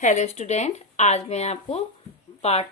Hello student, आज मैं आपको पार्ट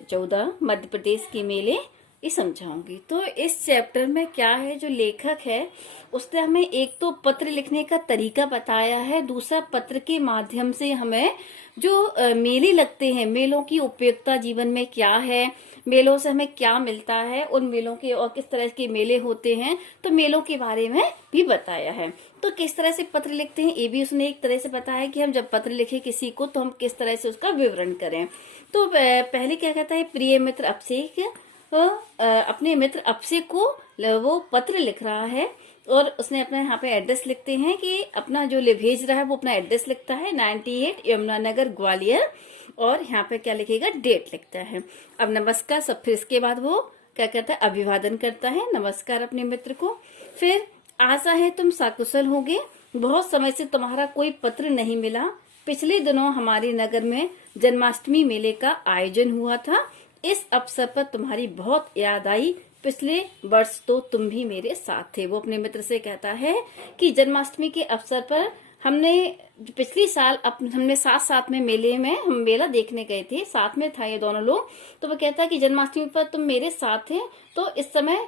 14 मध्य प्रदेश के मेले ये समझाऊंगी। तो इस चैप्टर में क्या है, जो लेखक है उसने हमें एक तो पत्र लिखने का तरीका बताया है, दूसरा पत्र के माध्यम से हमें जो मेले लगते हैं, मेलों की उपयोगिता जीवन में क्या है, मेलों से हमें क्या मिलता है, उन मेलों के और किस तरह के मेले होते हैं, तो मेलों के बारे में भी बताया है। तो किस तरह से पत्र लिखते हैं ये भी उसने एक तरह से बताया कि हम जब पत्र लिखे किसी को तो हम किस तरह से उसका विवरण करें। तो पहले क्या कहता है, प्रिय मित्र अभिषेक अपने मित्र अभिषेक को वो पत्र लिख रहा है और उसने अपना यहाँ पे एड्रेस लिखते हैं कि अपना जो भेज रहा है वो अपना एड्रेस लिखता है 98 यमुनानगर ग्वालियर, और यहाँ पे क्या लिखेगा, डेट लिखता है। अब नमस्कार सब, फिर इसके बाद वो क्या करता है, अभिवादन करता है नमस्कार अपने मित्र को। फिर आशा है तुम सकुशल होगे, बहुत समय से तुम्हारा कोई पत्र नहीं मिला। पिछले दिनों हमारे नगर में जन्माष्टमी मेले का आयोजन हुआ था, इस अवसर पर तुम्हारी बहुत याद आई। पिछले वर्ष तो तुम भी मेरे साथ थे। वो अपने मित्र से कहता है कि जन्माष्टमी के अवसर पर हमने पिछली साल हमने साथ साथ में मेले में हम मेला देखने गए थे, साथ में था ये दोनों लोग। तो वो कहता है कि जन्माष्टमी पर तुम मेरे साथ थे, तो इस समय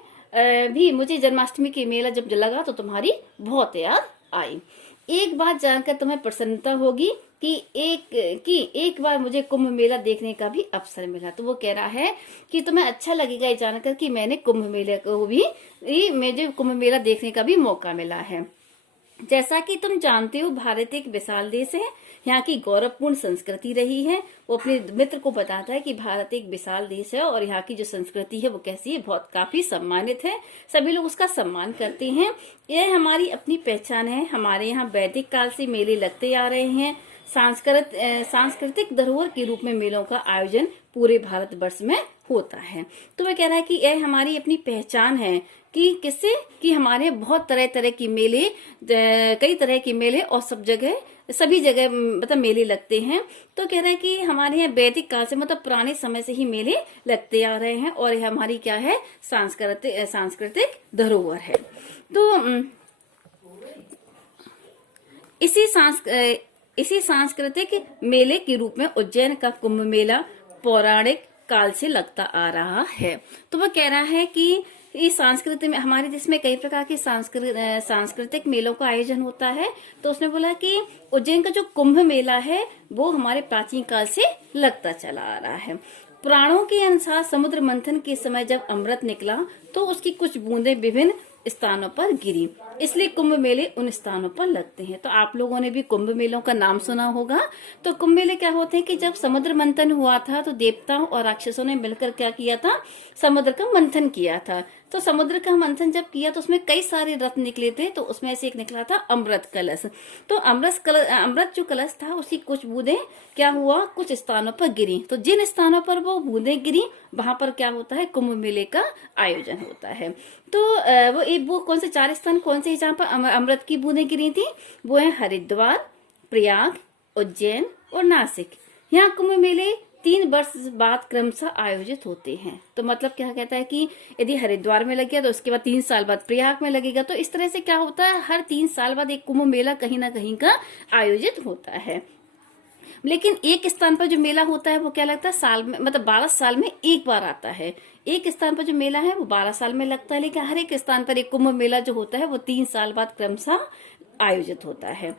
भी मुझे जन्माष्टमी के मेला जब लगा तो तुम्हारी बहुत याद आई। एक बात जानकर तुम्हें प्रसन्नता होगी कि एक बार मुझे कुंभ मेला देखने का भी अवसर मिला। तो वो कह रहा है कि तुम्हें अच्छा लगेगा ये जानकर कि मैंने कुंभ मेले को भी मुझे कुंभ मेला देखने का भी मौका मिला है। जैसा कि तुम जानते हो, भारत एक विशाल देश है, यहाँ की गौरवपूर्ण संस्कृति रही है। वो अपने मित्र को बताता है कि भारत एक विशाल देश है और यहाँ की जो संस्कृति है वो कैसी है, बहुत काफी सम्मानित है, सभी लोग उसका सम्मान करते हैं। यह हमारी अपनी पहचान है। हमारे यहाँ वैदिक काल से मेले लगते आ रहे हैं। सांस्कृतिक धरोहर के रूप में मेलों का आयोजन पूरे भारतवर्ष में होता है। तो वह कह रहा है कि यह हमारी अपनी पहचान है कि किससे, कि हमारे बहुत तरह तरह की मेले, कई तरह के मेले और सब जगह सभी जगह मतलब मेले लगते हैं। तो कह रहे हैं कि हमारे यहाँ वैदिक काल से मतलब पुराने समय से ही मेले लगते आ रहे हैं और यह हमारी क्या है, सांस्कृतिक धरोहर है। तो इसी सांस्कृतिक मेले के रूप में उज्जैन का कुंभ मेला पौराणिक काल से लगता आ रहा है। तो वह कह रहा है कि इस संस्कृति में हमारे देश में कई प्रकार के सांस्कृतिक मेलों का आयोजन होता है। तो उसने बोला कि उज्जैन का जो कुंभ मेला है वो हमारे प्राचीन काल से लगता चला आ रहा है। पुराणों के अनुसार समुद्र मंथन के समय जब अमृत निकला तो उसकी कुछ बूंदें विभिन्न स्थानों पर गिरी, इसलिए कुंभ मेले उन स्थानों पर लगते हैं। तो आप लोगों ने भी कुंभ मेलों का नाम सुना होगा। तो कुंभ मेले क्या होते हैं कि जब समुद्र मंथन हुआ था तो देवताओं और राक्षसों ने मिलकर क्या किया था, समुद्र का मंथन किया था। तो समुद्र का मंथन जब किया तो उसमें कई सारे रत्न निकले थे, तो उसमें से एक निकला था अमृत कलश। तो अमृत जो कलश था उसकी कुछ बूंदें क्या हुआ, कुछ स्थानों पर गिरी। तो जिन स्थानों पर वो बूंदें गिरी वहां पर क्या होता है, कुंभ मेले का आयोजन होता है। तो वो कौन से 4 स्थान कौन से जहाँ पर अमृत की बूंदें गिरी थी, वो है हरिद्वार, प्रयाग, उज्जैन और नासिक। यहाँ कुंभ मेले 3 वर्ष बाद क्रमशः आयोजित होते हैं। तो मतलब क्या कहता है कि यदि हरिद्वार में लग गया तो उसके बाद 3 साल बाद प्रयाग में लगेगा। तो इस तरह से क्या होता है, हर 3 साल बाद एक कुंभ मेला कहीं ना कहीं का आयोजित होता है। लेकिन एक स्थान पर जो मेला होता है वो क्या लगता है, साल में मतलब 12 साल में एक बार आता है। एक स्थान पर जो मेला है वो 12 साल में लगता है, लेकिन हर एक स्थान पर एक कुंभ मेला जो होता है वो 3 साल बाद क्रमशः आयोजित होता है।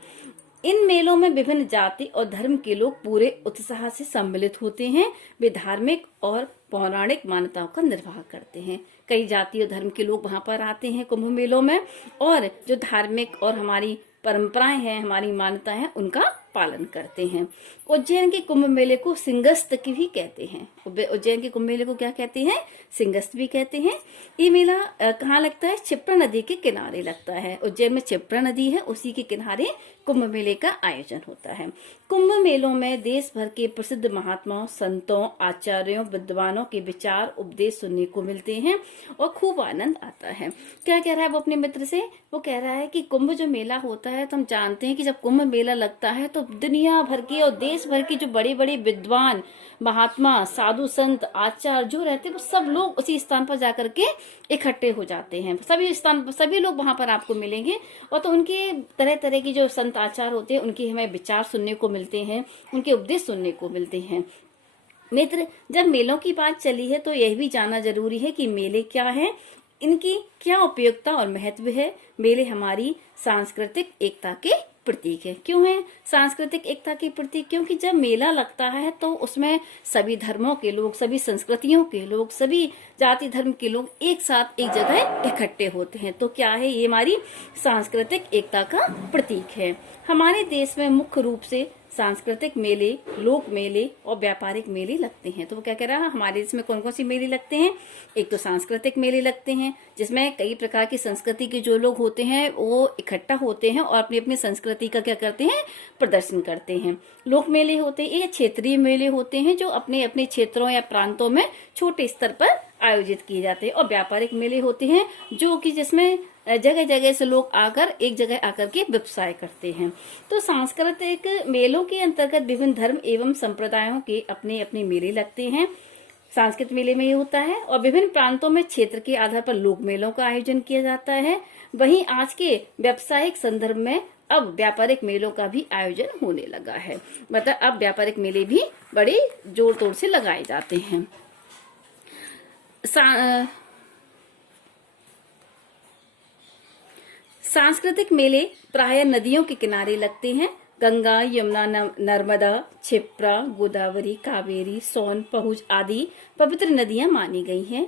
इन मेलों में विभिन्न जाति और धर्म के लोग पूरे उत्साह से सम्मिलित होते हैं। वे धार्मिक और पौराणिक मान्यताओं का निर्वाह करते हैं। कई जाति और धर्म के लोग वहां पर आते हैं कुंभ मेलों में, और जो धार्मिक और हमारी परंपराएं हैं, हमारी मान्यताएं हैं, उनका पालन करते हैं। उज्जैन के कुंभ मेले को सिंगस्त की भी कहते हैं। उज्जैन के कुंभ मेले को क्या कहते हैं, सिंगस्त भी कहते हैं। ये मेला कहाँ लगता है, क्षिप्रा नदी के किनारे लगता है। उज्जैन में क्षिप्रा नदी है, उसी के किनारे कुंभ मेले का आयोजन होता है। कुंभ मेलों में देश भर के प्रसिद्ध महात्माओं, संतों, आचार्यों, विद्वानों के विचार उपदेश सुनने को मिलते हैं और खूब आनंद आता है। क्या कह रहा है वो अपने मित्र से, वो कह रहा है कि कुंभ जो मेला होता है तो हम जानते हैं कि जब कुंभ मेला लगता है तो तो दुनिया भर के और देश भर के जो बड़े बड़े विद्वान, महात्मा, साधु, संत, आचार्य जो रहते हैं वो सब लोग उसी स्थान पर जाकर के इकट्ठे हो जाते हैं। सभी लोग वहां पर आपको मिलेंगे। और तो उनके तरह तरह की जो संत आचार्य होते हैं उनके हमें विचार सुनने को मिलते हैं, उनके उपदेश सुनने को मिलते हैं। मित्र, जब मेलों की बात चली है तो यह भी जानना जरूरी है कि मेले क्या है, इनकी क्या उपयोगिता और महत्व है। मेले हमारी सांस्कृतिक एकता के प्रतीक है। क्यों है सांस्कृतिक एकता के प्रतीक? क्योंकि जब मेला लगता है तो उसमें सभी धर्मों के लोग, सभी संस्कृतियों के लोग, सभी जाति धर्म के लोग एक साथ एक जगह इकट्ठे होते हैं। तो क्या है, ये हमारी सांस्कृतिक एकता का प्रतीक है। हमारे देश में मुख्य रूप से सांस्कृतिक मेले, लोक मेले और व्यापारिक मेले लगते हैं। तो वो क्या कह रहा है, हमारे देश में कौन कौन सी मेले लगते हैं? एक तो सांस्कृतिक मेले लगते हैं जिसमें कई प्रकार की संस्कृति के जो लोग होते हैं वो इकट्ठा होते हैं और अपनी अपनी संस्कृति का क्या करते हैं, प्रदर्शन करते हैं। लोक मेले होते हैं, ये क्षेत्रीय मेले होते हैं जो अपने अपने क्षेत्रों या प्रांतों में छोटे स्तर पर आयोजित किए जाते हैं। और व्यापारिक मेले होते हैं जो कि जिसमें जगह जगह से लोग आकर एक जगह आकर के व्यवसाय करते हैं। तो सांस्कृतिक मेलों के अंतर्गत विभिन्न धर्म एवं संप्रदायों के अपने अपने मेले लगते हैं। सांस्कृतिक मेले में ये होता है। और विभिन्न प्रांतों में क्षेत्र के आधार पर लोक मेलों का आयोजन किया जाता है। वहीं आज के व्यावसायिक संदर्भ में अब व्यापारिक मेलों का भी आयोजन होने लगा है। मतलब अब व्यापारिक मेले भी बड़े जोर तोड़ से लगाए जाते हैं। सांस्कृतिक मेले प्रायः नदियों के किनारे लगते हैं। गंगा, यमुना, नर्मदा, क्षिप्रा, गोदावरी, कावेरी, सोन, पहुज आदि पवित्र नदियां मानी गई हैं।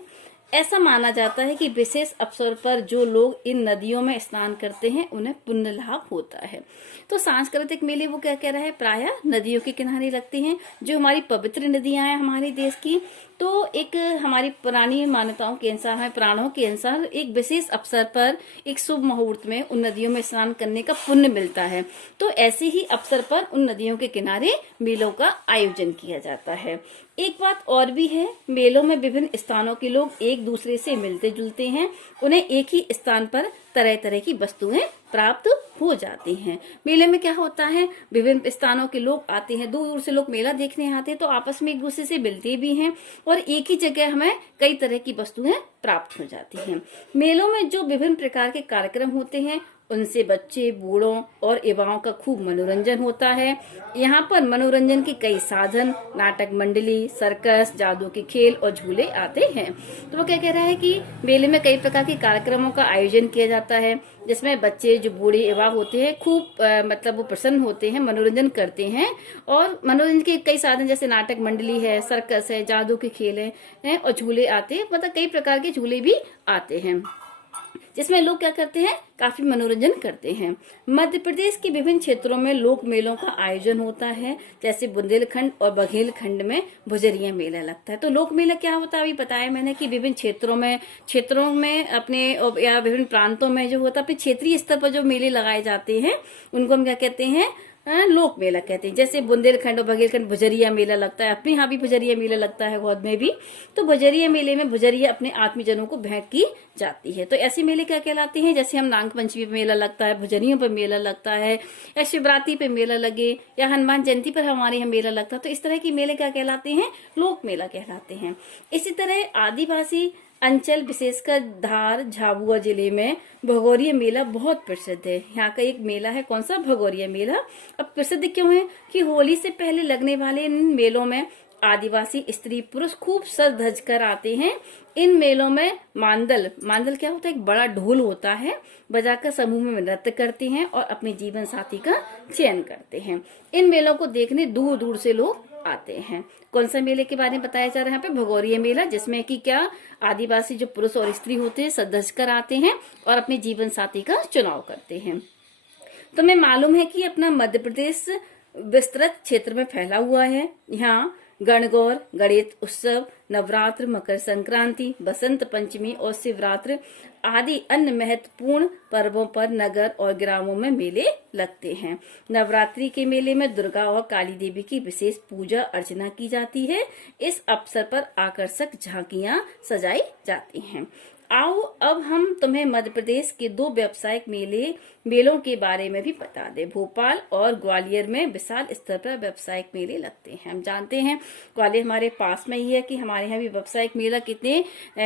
ऐसा माना जाता है कि विशेष अवसर पर जो लोग इन नदियों में स्नान करते हैं उन्हें पुण्य लाभ होता है। तो सांस्कृतिक मेले वो क्या कह रहा है, प्रायः नदियों के किनारे लगते हैं। जो हमारी पवित्र नदियां हैं हमारे देश की, तो एक हमारी पुरानी मान्यताओं के अनुसार, हमारे पुराणों के अनुसार एक विशेष अवसर पर एक शुभ मुहूर्त में उन नदियों में स्नान करने का पुण्य मिलता है। तो ऐसे ही अवसर पर उन नदियों के किनारे मेलों का आयोजन किया जाता है। एक बात और भी है, मेलों में विभिन्न स्थानों के लोग एक दूसरे से मिलते जुलते हैं। उन्हें एक ही स्थान पर तरह तरह की वस्तुएं प्राप्त हो जाती हैं। मेले में क्या होता है, विभिन्न स्थानों के लोग आते हैं, दूर दूर से लोग मेला देखने आते हैं, तो आपस में एक दूसरे से मिलते भी हैं और एक ही जगह हमें कई तरह की वस्तुएं प्राप्त हो जाती हैं। मेलों में जो विभिन्न प्रकार के कार्यक्रम होते हैं उनसे बच्चे, बूढ़ों और युवाओं का खूब मनोरंजन होता है। यहाँ पर मनोरंजन के कई साधन, नाटक मंडली, सर्कस, जादू के खेल और झूले आते हैं। तो वो क्या कह रहा है कि मेले में कई प्रकार के कार्यक्रमों का आयोजन किया जाता है जिसमें बच्चे, जो बूढ़े, युवा होते हैं, खूब मतलब वो प्रसन्न होते हैं, मनोरंजन करते हैं। और मनोरंजन के कई साधन जैसे नाटक मंडली है, सर्कस है, जादू के खेल है और झूले आते हैं। मतलब कई प्रकार के झूले भी आते हैं जिसमें लोग क्या करते हैं, काफी मनोरंजन करते हैं। मध्य प्रदेश के विभिन्न क्षेत्रों में लोक मेलों का आयोजन होता है। जैसे बुंदेलखंड और बघेलखंड में भुजरिया मेला लगता है। तो लोक मेला क्या होता है, अभी बताया मैंने कि विभिन्न क्षेत्रों में अपने या विभिन्न प्रांतों में जो होता है, अपने क्षेत्रीय स्तर पर जो मेले लगाए जाते हैं उनको हम क्या कहते हैं, लोक मेला कहते हैं। जैसे बुंदेलखंड और बघेलखंड भुजरिया मेला लगता है, अपने यहाँ भी भुजरिया मेला लगता है, गोद में भी। तो भुजरिया मेले में भुजरिया अपने आत्मीजनों को भेंट की जाती है। तो ऐसे मेले क्या कहलाते हैं, जैसे हम नाग पंचमी पे मेला लगता है, भुजरियों पर मेला लगता है, या शिवरात्रि पे मेला लगे, या हनुमान जयंती पर हमारे यहाँ मेला लगता है। तो इस तरह के मेले क्या कहलाते हैं, लोक मेला कहलाते हैं। इसी तरह आदिवासी अंचल विशेषकर धार, झाबुआ जिले में भगोरिया मेला बहुत प्रसिद्ध है। यहाँ का एक मेला है, कौन सा, भगोरिया मेला। अब प्रसिद्ध क्यों है कि होली से पहले लगने वाले इन मेलों में आदिवासी स्त्री पुरुष खूब सज धज कर आते हैं। इन मेलों में मांदल क्या होता है, एक बड़ा ढोल होता है, बजाकर समूह में नृत्य करते हैं और अपने जीवन साथी का चयन करते हैं। इन मेलों को देखने दूर दूर से लोग आते हैं। कौन सा मेले के बारे में बताया जा रहा है यहाँ पे, भगोरिया मेला, जिसमें कि क्या आदिवासी जो पुरुष और स्त्री होते हैं सज धज कर आते हैं और अपने जीवन साथी का चुनाव करते हैं। तो मैं मालूम है कि अपना मध्य प्रदेश विस्तृत क्षेत्र में फैला हुआ है। यहाँ गणगौर, गणेश उत्सव, नवरात्र, मकर संक्रांति, बसंत पंचमी और शिवरात्रि आदि अन्य महत्वपूर्ण पर्वों पर नगर और ग्रामों में मेले लगते हैं। नवरात्रि के मेले में दुर्गा और काली देवी की विशेष पूजा अर्चना की जाती है। इस अवसर पर आकर्षक झांकियां सजाई जाती हैं। आओ अब हम तुम्हें मध्य प्रदेश के 2 व्यावसायिक मेलों के बारे में भी बता दें। भोपाल और ग्वालियर में विशाल स्तर पर व्यावसायिक मेले लगते हैं। हम जानते हैं ग्वालियर हमारे पास में ही है कि हमारे यहाँ भी व्यावसायिक मेला कितने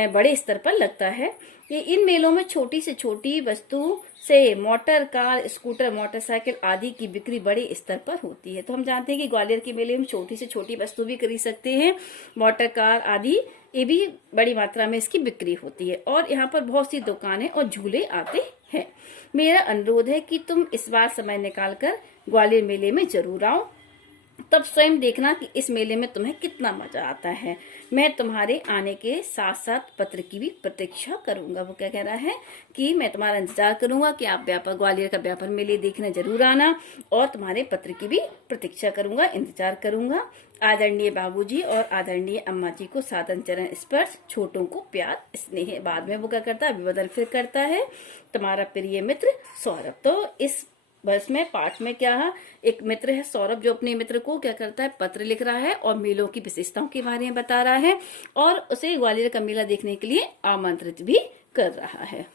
बड़े स्तर पर लगता है। इन मेलों में छोटी से छोटी वस्तु से मोटर कार, स्कूटर, मोटरसाइकिल आदि की बिक्री बड़े स्तर पर होती है। तो हम जानते हैं कि ग्वालियर के मेले में छोटी से छोटी वस्तु भी खरीद सकते हैं, मोटर कार आदि, ये भी बड़ी मात्रा में इसकी बिक्री होती है। और यहाँ पर बहुत सी दुकानें और झूले आते हैं। मेरा अनुरोध है कि तुम इस बार समय निकालकर ग्वालियर मेले में जरूर आओ, तब स्वयं देखना कि इस मेले में तुम्हें कितना मजा आता है। मैं तुम्हारे आने के साथ साथ पत्र की भी प्रतीक्षा करूंगा। वो क्या कह रहा है कि मैं तुम्हारा इंतजार करूंगा कि आप ग्वालियर का व्यापार मेले देखने जरूर आना, और तुम्हारे पत्र की भी प्रतीक्षा करूंगा, इंतजार करूंगा। आदरणीय बाबूजी और आदरणीय अम्मा जी को सादर चरण स्पर्श, छोटों को प्यार स्नेह। बाद में वो क्या करता है, अभिवादन फिर करता है, तुम्हारा प्रिय मित्र सौरभ। तो इस बस में पाठ में क्या है, एक मित्र है सौरभ जो अपने मित्र को क्या करता है, पत्र लिख रहा है और मेलों की विशेषताओं के बारे में बता रहा है, और उसे ग्वालियर का मेला देखने के लिए आमंत्रित भी कर रहा है।